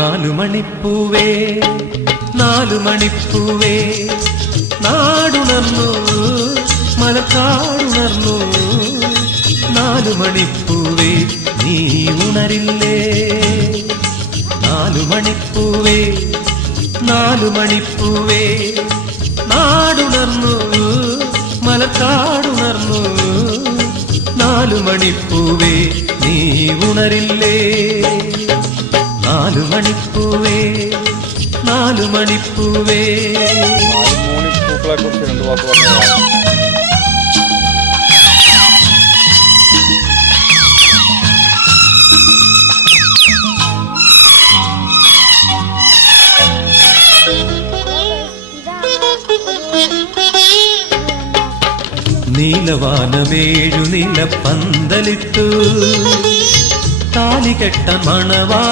നാലുമണിപ്പൂവേ നാലുമണിപ്പൂവേ നാടുണർന്നു മലക്കാടുണർന്നു നാലുമണിപ്പൂവേ നീ ഉണരില്ലേ നാലുമണിപ്പൂവേ നാലുമണിപ്പൂവേ നാടുണർന്നു മലക്കാടുണർന്നു നാലുമണിപ്പൂവേ നീ ഉണരില്ലേ നാലുമണിപ്പൂവേ നാലുമണിപ്പൂവേ പൂക്കളെ കുറിച്ച് രണ്ട് വാക്ക് പറഞ്ഞു. നീലവാനമേഴു നില പന്തലിട്ടു താലികെട്ട മണവാ